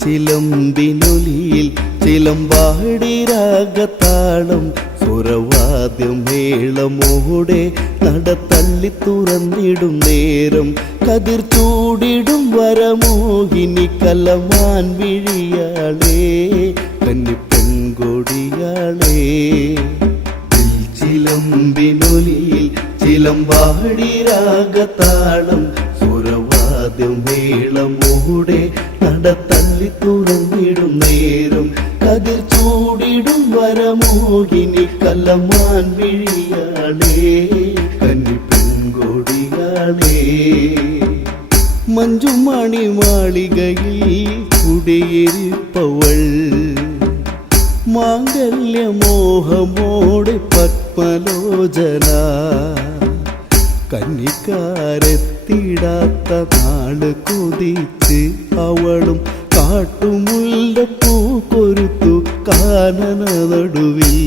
ചിലമ്പിനൊലിയിൽ ചിലമ്പാടി രാഗത്താളം സുരവാദ്യം മേളമോടെ നടത്തള്ളി തുറന്നിടും നേരം. കതിർ ചൂടിടും വരമോഹിനി കലമാൻ വിഴിയാളേ കന്നിപ്പെൺകൊടിയാളേ ചിലമ്പിനൊലിയിൽ ചിലമ്പാടി രാഗതാളം സുരവാദ്യം മേളമോടെ നടത്തള്ളി തുറന്നിടും നേരം. കതിർ ചൂടിടും വരമോഹിനി കലമാൻ വിഴിയാളേ. കന്നി പെൺകൊടിയാളേ മഞ്ജുമണി മാളികയിൽ കുടിയിരിപ്പവൾ. മാംഗല്യമോഹമോടെ പത്മലോചന. കന്നിക്കാരെത്തിടാത്ത നാൾ കൊതിച്ച് അവളും കാട്ടുമുല്ലപ്പൂ കൊരുത്തു കാനന നടുവിൽ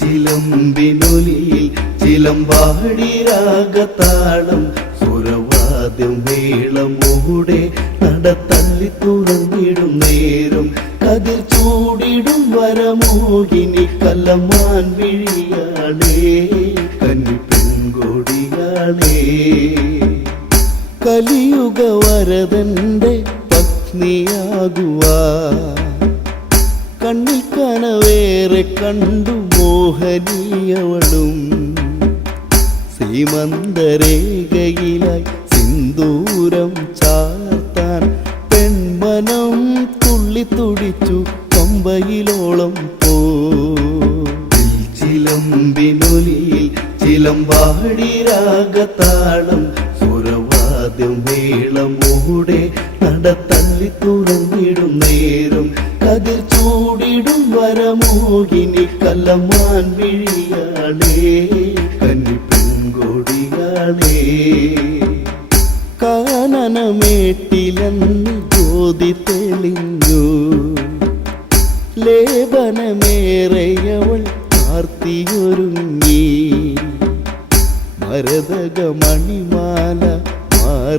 ചിലമ്പിനൊലിയിൽ ചിലമ്പാടി രാഗത്താളം സുരവാദ്യം മേളമോടെ നടത്തള്ളി തുറന്നിടും നേരം. കതിർ ചൂടിടും വരമോഹിനി കല്ലമാൻ വിഴിയാളേ കലിയുഗ വരതന്റെ പത്നിയാകുവാ. കണ്ണിൽ കനവേറെ കണ്ടു മോഹനീയവളും. ശ്രീമന്തരേഖയിലായി സിന്ദൂരം ചാർത്താൻ പെൺമനം തുള്ളി തുടിച്ചു പമ്പയിലോളം പോ ചിലമ്പിനൊലിയിൽ ചിലമ്പാടി രാഗതാളം സുരവാദ്യം വേളമൂടെ നടത്തള്ളി തുറന്നിടും നേരം. കതിർ ചൂടിടും വരമോഹിനി കല്ലമാൻ വിഴിയാളേ കന്നി പെൺകൊടിയാളേ കാനനമേട്ടിലെന്ന് ജ്യോതി തെളിഞ്ഞു. ലേപനമേറെയവൾ ആർത്തിയൊരുങ്ങി മരതക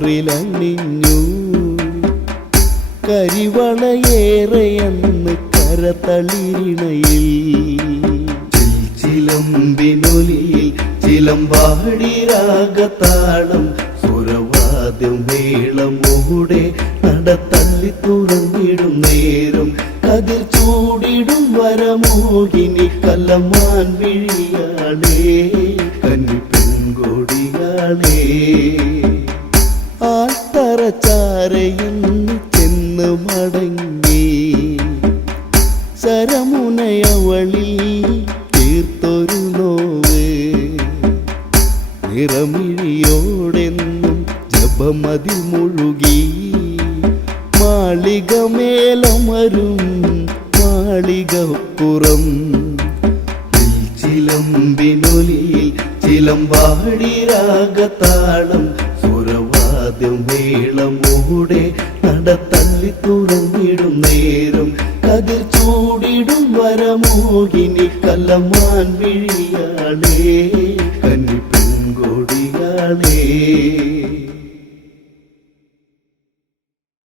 മണിമാല മാറിലണിഞ്ഞു കരിവളയേറെയെന്ന് കരതളിരിണയിൽ. ചിലമ്പിനൊലിയിൽ ചിലമ്പാടി രാഗതാളം സുരവാദ്യം മേളമോടെ നടത്തള്ളി തുറന്നിടും നേരം. കതിർ ചൂടിടും വരമോഹിനി കല്ലമാൻ വിഴിയാളേ. കന്നി പെൺകൊടിയാളേ. ആത്തറച്ചാരയെന്ന് ചെന്ന് മടങ്ങി. ശരമുനയവളിൽ തീർത്തൊരു നോവ്. നിറമിഴിയോടെന്നും ജപമതി മുഴുകി. മാളികമേലമരും മാളികപ്പുറം. ചിലമ്പിനൊലിയിൽ ചിലമ്പാടി രാഗതാളം സുരവാദ്യം മേളമോടെ നടത്തള്ളി തുറന്നിടും നേരം. കതിർ ചൂടിടും വരമോഹിനി കല്ലമാൻ വിഴിയാളേ. കന്നി പെൺകൊടിയാളേ.